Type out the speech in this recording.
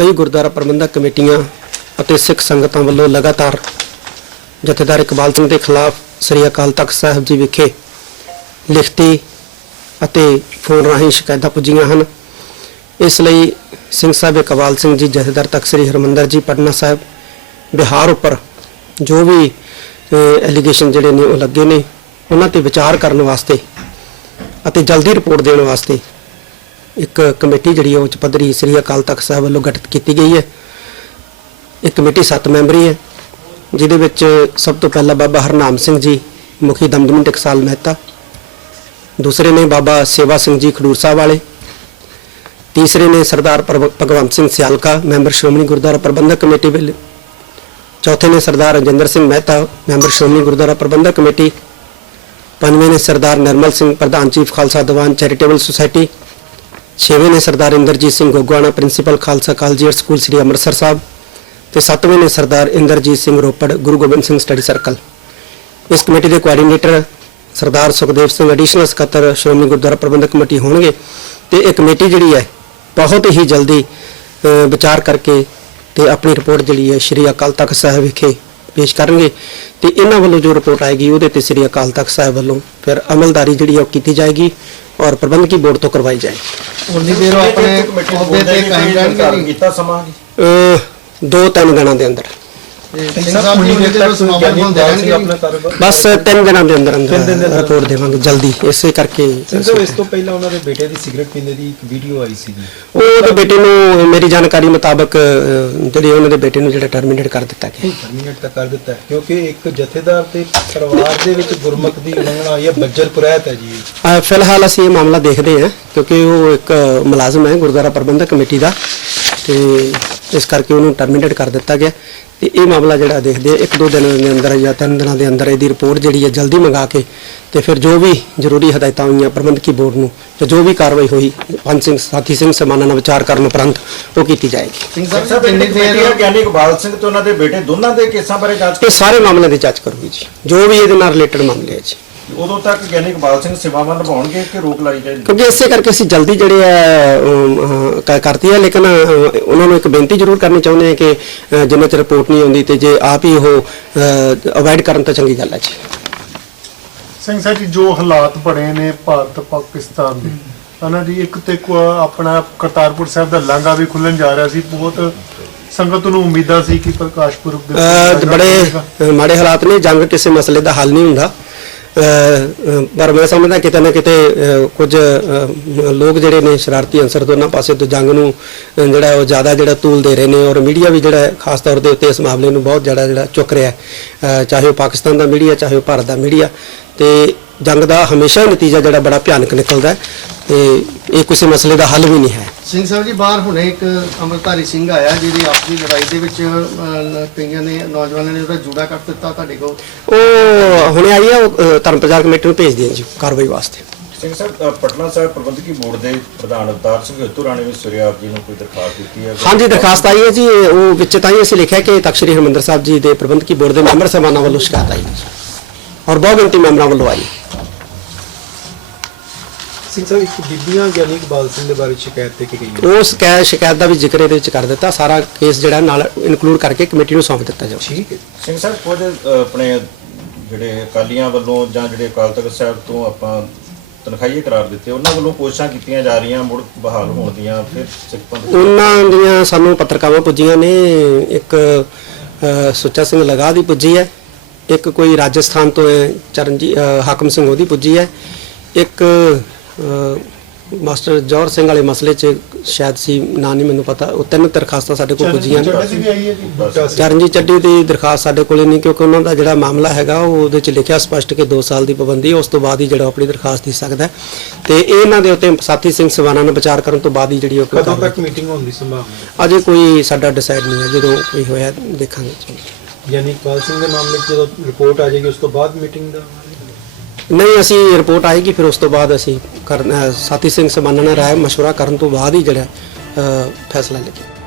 ਕਈ ਗੁਰਦੁਆਰਾ ਪ੍ਰਬੰਧਕ ਕਮੇਟੀਆਂ ਅਤੇ ਸਿੱਖ ਸੰਗਤਾਂ ਵੱਲੋਂ ਲਗਾਤਾਰ ਜਥੇਦਾਰ ਇਕਬਾਲ ਸਿੰਘ ਦੇ ਖਿਲਾਫ ਸ੍ਰੀ ਅਕਾਲ ਤਖਤ ਸਾਹਿਬ ਜੀ ਵਿਖੇ ਲਿਖਤੀ ਅਤੇ ਫੋਨ ਰਾਹੀਂ ਸ਼ਿਕਾਇਤਾਂ ਪੁੱਜੀਆਂ ਹਨ। ਇਸ ਲਈ ਸਿੰਘ ਸਾਹਿਬ ਇਕਬਾਲ ਸਿੰਘ ਜੀ, ਜਥੇਦਾਰ ਤਖਤ ਸ੍ਰੀ ਹਰਮੰਦਰ ਜੀ, ਪਟਨਾ ਸਾਹਿਬ, ਬਿਹਾਰ ਉੱਪਰ ਜੋ ਵੀ ਐਲੀਗੇਸ਼ਨ ਜਿਹੜੇ ਨੇ ਉਹ ਲੱਗੇ ਨੇ, ਉਹਨਾਂ ਤੇ ਵਿਚਾਰ ਕਰਨ ਵਾਸਤੇ ਅਤੇ ਜਲਦੀ ਰਿਪੋਰਟ ਦੇਣ ਵਾਸਤੇ ਇੱਕ ਕਮੇਟੀ ਜਿਹੜੀ ਹੈ ਉੱਚ ਪੱਧਰੀ ਸ੍ਰੀ ਅਕਾਲ ਤਖਤ ਸਾਹਿਬ ਵੱਲੋਂ ਗਠਿਤ ਕੀਤੀ ਗਈ ਹੈ। ਇਹ ਕਮੇਟੀ 7 ਮੈਂਬਰੀ ਹੈ, ਜਿਹਦੇ ਵਿੱਚ ਸਭ ਤੋਂ ਪਹਿਲਾਂ ਬਾਬਾ ਹਰਨਾਮ ਸਿੰਘ ਜੀ, ਮੁਖੀ ਦਮਦਮੀ ਟਕਸਾਲ ਮਹਿਤਾ, ਦੂਸਰੇ ਨੇ ਬਾਬਾ ਸੇਵਾ ਸਿੰਘ ਜੀ ਖਡੂਰ ਸਾਹਿਬ ਵਾਲੇ, ਤੀਸਰੇ ਨੇ ਸਰਦਾਰ ਭਗਵ- ਭਗਵੰਤ ਸਿੰਘ ਸਿਆਲਕਾ, ਮੈਂਬਰ ਸ਼੍ਰੋਮਣੀ ਗੁਰਦੁਆਰਾ ਪ੍ਰਬੰਧਕ ਕਮੇਟੀ ਵੱਲ, ਚੌਥੇ ਨੇ ਸਰਦਾਰ ਰਜਿੰਦਰ ਸਿੰਘ ਮਹਿਤਾ, ਮੈਂਬਰ ਸ਼੍ਰੋਮਣੀ ਗੁਰਦੁਆਰਾ ਪ੍ਰਬੰਧਕ ਕਮੇਟੀ, ਪੰਜਵੇਂ ਨੇ ਸਰਦਾਰ ਨਰਮਲ ਸਿੰਘ, ਪ੍ਰਧਾਨ chief Khalsa Diwan charitable society ਛੇਵੇਂ ਨੇ Sardar Inderjit Singh Gogwana, principal Khalsa collegiate school Sri Amritsar Sahib ਤੇ ਸੱਤਵੇਂ ਨੇ ਸਰਦਾਰ ਇੰਦਰਜੀਤ ਸਿੰਘ ਰੋਪੜ, ਗੁਰੂ ਗੋਬਿੰਦ ਸਿੰਘ ਸਟੱਡੀ ਸਰਕਲ। ਇਸ ਕਮੇਟੀ ਦੇ ਕੋਆਰਡੀਨੇਟਰ ਸਰਦਾਰ ਸੁਖਦੇਵ ਸਿੰਘ ਐਡੀਸ਼ਨਲ ਸਕੱਤਰ ਸ਼੍ਰੋਮਣੀ ਗੁਰਦੁਆਰਾ ਪ੍ਰਬੰਧਕ ਕਮੇਟੀ ਹੋਣਗੇ ਤੇ ਇਹ ਕਮੇਟੀ ਜਿਹੜੀ ਹੈ, ਬਹੁਤ ਹੀ ਜਲਦੀ ਵਿਚਾਰ ਕਰਕੇ ਤੇ ਆਪਣੀ ਰਿਪੋਰਟ ਜਿਹੜੀ ਹੈ, ਸ਼੍ਰੀ ਅਕਾਲ ਤਖਤ ਸਾਹਿਬ ਵਿਖੇ ਪੇਸ਼ ਕਰਨਗੇ ਤੇ ਇਹਨਾਂ ਵੱਲੋਂ ਜੋ ਰਿਪੋਰਟ ਆਏਗੀ ਉਹਦੇ ਤੇ ਸ਼੍ਰੀ ਅਕਾਲ ਤਖਤ ਸਾਹਿਬ ਵੱਲੋਂ ਫਿਰ ਅਮਲਦਾਰੀ ਜਿਹੜੀ ਉਹ ਕੀਤੀ ਜਾਏਗੀ ਔਰ ਪ੍ਰਬੰਧਕੀ ਬੋਰਡ ਤੋਂ ਕਰਵਾਈ ਜਾਏਗੀ ਉਨੀ ਦੇਰ ਆਪਣੇ ਅਹੁਦੇ ਤੇ ਕਾਇਮ। ਕੀਤਾ ਸਮਾਂ ਅ, ਦੋ ਤਿੰਨ ਦਿਨਾਂ ਦੇ ਅੰਦਰ ਬਸ ਤਿੰਨ ਦਿਨਾਂ ਦੇ ਅੰਦਰ ਅੰਦਰ ਰਿਪੋਰਟ ਦੇਵਾਂਗੇ ਜਲਦੀ ਇਸੇ ਕਰਕੇ ਸਿੰਘ ਸਾਹਿਬ ਇਸ ਤੋਂ ਪਹਿਲਾਂ ਉਹਨਾਂ ਦੇ ਬੇਟੇ ਦੀ ਸਿਗਰਟ ਪੀਂਦੇ ਦੀ ਇੱਕ ਵੀਡੀਓ ਆਈ ਸੀਗੀ। ਉਹਦੇ ਬੇਟੇ ਨੂੰ ਮੇਰੀ ਜਾਣਕਾਰੀ ਮੁਤਾਬਕ ਜਿਹੜੇ ਉਹਨਾਂ ਦੇ ਬੇਟੇ ਨੂੰ ਜਿਹੜਾ ਟਰਮੀਨੇਟ ਕਰ ਦਿੱਤਾ ਗਿਆ। ਟਰਮੀਨੇਟ ਤਾਂ ਕਰ ਦਿੱਤਾ ਹੈ, ਕਿਉਂਕਿ ਇੱਕ ਜਥੇਦਾਰ ਤੇ ਪਰਿਵਾਰ ਦੇ ਵਿੱਚ ਗੁਰਮੁਖ ਦੀ ਉਲੰਘਣਾ ਇਹ ਬੱਜਰ ਕੁਰੈਤ ਹੈ ਜੀ ਅ, ਫਿਲਹਾਲ ਅਸੀਂ ਇਹ ਮਾਮਲਾ ਦੇਖਦੇ ਹਾਂ ਕਿਉਂਕਿ ਉਹ ਇੱਕ ਮੁਲਾਜ਼ਮ ਹੈ ਗੁਰਦੁਆਰਾ ਪ੍ਰਬੰਧਕ ਕਮੇਟੀ ਦਾ ਤੇ ਇਸ ਕਰਕੇ ਉਹਨੂੰ ਟਰਮੀਨੇਟ ਕਰ ਦਿੱਤਾ ਗਿਆ। ਤੇ ਇਹ ਮਾਮਲਾ ਜਿਹੜਾ ਦੇਖਦੇ ਆ ਇੱਕ ਦੋ ਦਿਨਾਂ ਦੇ ਅੰਦਰ ਜਾਂ ਤਿੰਨ ਦਿਨਾਂ ਦੇ ਅੰਦਰ ਇਹਦੀ ਰਿਪੋਰਟ ਜਿਹੜੀ ਹੈ ਜਲਦੀ ਮੰਗਾ ਕੇ ਤੇ ਫਿਰ ਜੋ ਵੀ ਜ਼ਰੂਰੀ ਹਦਾਇਤਾਂ ਹੋਈਆਂ ਪ੍ਰਬੰਧਕੀ ਬੋਰਡ ਨੂੰ ਤੇ ਜੋ ਵੀ ਕਾਰਵਾਈ ਹੋਈ ਪੰਜ ਸਿੰਘ ਸਾਥੀ ਸਿੰਘ ਸਮਾਨਾਂ ਨਾਲ ਵਿਚਾਰ ਕਰਨ ਉਪਰੰਤ ਉਹ ਕੀਤੀ ਜਾਏਗੀ। ਸਿੰਘ ਸਾਹਿਬ ਕਿੰਨੀ ਦੇਰ ਗਿਆਨੀ ਇਕਬਾਲ ਸਿੰਘ ਤੇ ਉਹਨਾਂ ਦੇ ਬੇਟੇ ਦੋਨਾਂ ਦੇ ਕੇਸਾਂ ਬਾਰੇ ਜਾਂਚ ਇਹ ਸਾਰੇ ਮਾਮਲਿਆਂ ਦੀ ਜਾਂਚ ਕਰੂਗੀ ਜੀ। ਜੋ ਵੀ ਇਹਦੇ ਨਾਲ ਰਿਲੇਟਡ ਮਾਮਲੇ ਹੈ ਜੀ। ਉਦੋਂ ਤੱਕ ਗਿਆਨੀ ਇਕਬਾਲ ਸਿੰਘ ਸੇਵਾਵਾਂ ਨਿਭਾਉਣਗੇ ਕਿ ਰੋਕ ਲਾਈ ਜਾਏਗੀ? ਕਿਉਂਕਿ ਇਸੇ ਕਰਕੇ ਅਸੀਂ ਜਲਦੀ ਜਿਹੜੇ ਆ ਕਰਤੀ ਹੈ ਲੇਕਿਨ ਉਹਨਾਂ ਨੂੰ ਇੱਕ ਬੇਨਤੀ ਜ਼ਰੂਰ ਕਰਨੀ ਚਾਹੁੰਦੇ ਹਾਂ ਕਿ ਜਿੰਨਾ ਚਿਰ ਰਿਪੋਰਟ ਨਹੀਂ ਆਉਂਦੀ ਤੇ ਜੇ ਆਪ ਹੀ ਉਹ ਅਵੋਇਡ ਕਰਨ ਤਾਂ ਚੰਗੀ ਗੱਲ ਹੈ ਜੀ। ਸਿੰਘ ਸਾਹਿਬ ਜੀ ਜੋ ਹਾਲਾਤ ਬਣੇ ਨੇ ਭਾਰਤ ਪਾਕਿਸਤਾਨ ਦੇ ਹਨਾ ਜੀ ਇੱਕ ਤੇ ਆਪਣਾ ਕਰਤਾਰਪੁਰ ਸਾਹਿਬ ਦਾ ਲਾਂਘਾ ਵੀ ਖੁੱਲਣ ਜਾ ਰਿਹਾ ਸੀ ਬਹੁਤ ਸੰਗਤ ਨੂੰ ਉਮੀਦਾਂ ਸੀ ਕਿ ਪ੍ਰਕਾਸ਼ ਪੁਰਬ ਦੇ ਬੜੇ ਮਾੜੇ ਹਾਲਾਤ ਨੇ ਜੰਗ ਕਿਸੇ ਮਸਲੇ ਦਾ ਹੱਲ ਨਹੀਂ ਹੁੰਦਾ। ਪਰ ਮੈਂ ਸਮਝਦਾ ਕਿਤੇ ਨਾ ਕਿਤੇ ਕੁਝ ਲੋਕ ਜਿਹੜੇ ਨੇ ਸ਼ਰਾਰਤੀ ਅੰਸਰ ਦੋਨਾਂ ਪਾਸੇ ਤੋਂ ਜੰਗ ਨੂੰ ਜਿਹੜਾ ਉਹ ਜ਼ਿਆਦਾ ਜਿਹੜਾ ਤੂਲ ਦੇ ਰਹੇ ਨੇ ਔਰ ਮੀਡੀਆ ਵੀ ਜਿਹੜਾ ਖਾਸ ਤੌਰ ਦੇ ਉੱਤੇ ਇਸ ਮਾਮਲੇ ਨੂੰ ਬਹੁਤ ਜ਼ਿਆਦਾ ਜਿਹੜਾ ਚੁੱਕ ਰਿਹਾ ਹੈ। ਚਾਹੇ ਉਹ ਪਾਕਿਸਤਾਨ ਦਾ ਮੀਡੀਆ, ਚਾਹੇ ਉਹ ਭਾਰਤ ਦਾ ਮੀਡੀਆ। ਤੇ ਜੰਗ ਦਾ ਹਮੇਸ਼ਾ ਨਤੀਜਾ ਜਿਹੜਾ ਬੜਾ ਭਿਆਨਕ ਨਿਕਲਦਾ ਤੇ ਇਹ ਕਿਸੇ ਮਸਲੇ ਦਾ ਹੱਲ ਵੀ ਨਹੀਂ ਹੈ। ਸਿੰਘ ਸਾਹਿਬ ਜੀ ਬਾਹਰ ਹੁਣੇ ਇੱਕ ਅੰਮ੍ਰਿਤਧਾਰੀ ਸਿੰਘ ਆਇਆ ਜਿਹਦੀ ਆਪਸੀ ਲੜਾਈ ਦੇ ਵਿੱਚ ਅਹ, ਕਈਆਂ ਨੇ ਨੌਜਵਾਨਾਂ ਨੇ ਉਹਦਾ ਜੂੜਾ ਕੱਟ ਦਿੱਤਾ ਤੁਹਾਡੇ ਕੋਲ। ਉਹ ਹੁਣੇ ਆਈ ਹੈ ਉਹ ਧਰਮ ਪ੍ਰਚਾਰ ਕਮੇਟੀ ਨੂੰ ਭੇਜ ਦਿਆਂ ਜੀ ਕਾਰਵਾਈ ਵਾਸਤੇ। ਸਿੰਘ ਸਾਹਿਬ ਅ, ਪਟਨਾ ਸਾਹਿਬ ਪ੍ਰਬੰਧਕੀ ਬੋਰਡ ਦੇ ਪ੍ਰਧਾਨ ਅਵਤਾਰ ਸਿੰਘ ਹੇਤੂਰਾ ਨੇ ਵੀ ਸੂਰਿਆ ਆਪ ਜੀ ਨੂੰ ਕੋਈ ਦਰਖਾਸਤ ਦਿੱਤੀ ਹੈ। ਹਾਂਜੀ ਦਰਖਾਸਤ ਆਈ ਹੈ ਜੀ ਉਹ ਵਿੱਚ ਤਾਂ ਹੀ ਅਸੀਂ ਲਿਖਿਆ ਕਿ ਤਖ਼ਤ ਸ੍ਰੀ ਹਰਿਮੰਦਰ ਸਾਹਿਬ ਜੀ ਦੇ ਪ੍ਰਬੰਧਕੀ ਬੋਰਡ ਦੇ ਮੈਂਬਰ ਸਾਹਿਬਾਨਾਂ ਵੱਲੋਂ ਸ਼ਿਕਾਇਤ ਆਈ ਹੈ ਔਰ ਬਹੁਤ ਗਿਣਤੀ ਮੈਂਬਰਾਂ ਵੱਲੋਂ ਆਈ ਸਿੰਘ ਸਾਹਿਬ ਇੱਕ ਬੀਬੀਆਂ ਗਿਆਨੀ ਇਕਬਾਲ ਸਿੰਘ ਦੇ ਬਾਰੇ ਸ਼ਿਕਾਇਤ ਤੇ ਕੀ ਗਈ ਹੈ ਉਸ ਸ਼ਿਕਾਇਤ ਸ਼ਿਕਾਇਤ ਦਾ ਵੀ ਜ਼ਿਕਰ ਇਹਦੇ ਵਿੱਚ ਕਰ ਦਿੱਤਾ। ਸਾਰਾ ਕੇਸ ਜਿਹੜਾ ਨਾਲ ਇਨਕਲੂਡ ਕਰਕੇ ਕਮੇਟੀ ਨੂੰ ਸੌਂਪ ਦਿੱਤਾ ਜਾਊ ਠੀਕ ਹੈ। ਸਿੰਘ ਸਾਹਿਬ ਕੁਝ ਅ, ਆਪਣੇ ਜਿਹੜੇ ਅਕਾਲੀਆਂ ਵੱਲੋਂ ਜਾਂ ਜਿਹੜੇ ਅਕਾਲ ਤਖਤ ਸਾਹਿਬ ਤੋਂ ਆਪਾਂ ਤਨਖਾਹੀਏ ਕਰਾਰ ਦਿੱਤੇ ਉਹਨਾਂ ਵੱਲੋਂ ਕੋਸ਼ਿਸ਼ਾਂ ਕੀਤੀਆਂ ਜਾ ਰਹੀਆਂ ਮੁੜ ਬਹਾਲ ਹੋਣ ਦੀਆਂ ਫਿਰ ਸਿੱਖ ਪੰਥ ਉਹਨਾਂ ਦੀਆਂ ਸਾਨੂੰ ਪੱਤਰਕਾਵਾਂ ਪੁੱਜੀਆਂ ਨੇ। ਇੱਕ ਸੁੱਚਾ ਸਿੰਘ ਲਗਾ ਦੀ ਪੁੱਜੀ ਹੈ। ਇੱਕ ਕੋਈ ਰਾਜਸਥਾਨ ਤੋਂ ਹੈ ਚਰਨਜੀਤ ਅਹ, ਹਾਕਮ ਸਿੰਘ ਉਹਦੀ ਪੁੱਜੀ ਹੈ। ਇੱਕ ਮਾਸਟਰ ਜੌਹਰ ਸਿੰਘ ਵਾਲੇ ਮਸਲੇ 'ਚ ਸ਼ਾਇਦ ਸੀ ਨਾਂ ਨਹੀਂ ਮੈਨੂੰ ਪਤਾ। ਉਹ ਤਿੰਨ ਦਰਖਾਸਤਾਂ ਸਾਡੇ ਕੋਲ ਪੁੱਜੀਆਂ ਨੇ। ਚਰਨਜੀਤ ਚੱਡੀ ਦੀ ਦਰਖਾਸਤ ਸਾਡੇ ਕੋਲੇ ਨਹੀਂ ਕਿਉਂਕਿ ਉਹਨਾਂ ਦਾ ਜਿਹੜਾ ਮਾਮਲਾ ਹੈਗਾ ਉਹ ਉਹਦੇ 'ਚ ਲਿਖਿਆ ਸਪਸ਼ਟ ਕਿ 2 ਸਾਲ ਦੀ ਪਾਬੰਦੀ ਹੈ, ਉਸ ਤੋਂ ਬਾਅਦ ਹੀ ਜਿਹੜਾ ਆਪਣੀ ਦਰਖਾਸਤ ਦੇ ਸਕਦਾ ਹੈ। ਤੇ ਇਹ ਇਹਨਾਂ ਦੇ ਉੱਤੇ ਸਾਥੀ ਸਿੰਘ ਸਵਾਨਾ ਨਾਲ ਵਿਚਾਰ ਕਰਨ ਤੋਂ ਬਾਅਦ ਹੀ ਜਿਹੜੀ ਉਹ ਕਦੋਂ ਤੱਕ ਮੀਟਿੰਗ ਹੋਣ ਦੀ ਸੰਭਾਵਨਾ ਅਜੇ ਕੋਈ ਸਾਡਾ ਡਿਸਾਈਡ ਨਹੀਂ ਹੈ ਜਦੋਂ ਕੋਈ ਹੋਇਆ ਦੇਖਾਂਗੇ। ਗਿਆਨੀ ਇਕਬਾਲ ਸਿੰਘ ਦੇ ਮਾਮਲੇ 'ਚ ਜਦੋਂ ਰਿਪੋਰਟ ਆ ਜਾਏਗੀ ਉਸ ਤੋਂ ਬਾਅਦ ਮੀਟਿੰਗ ਦਾ ਨਹੀਂ ਅਸੀਂ ਰਿਪੋਰਟ ਆਏਗੀ ਫਿਰ ਉਸ ਤੋਂ ਬਾਅਦ ਅਸੀਂ ਕਰਨ- ਸਾਥੀ ਸਿੰਘ ਸਮਾਨਾ ਨਾਲ ਰਾਏ ਮਸ਼ਵਰਾ ਕਰਨ ਤੋਂ ਬਾਅਦ ਹੀ ਜਿਹੜਾ ਅਹ, ਫੈਸਲਾ ਲਿਖਾਂਗੇ।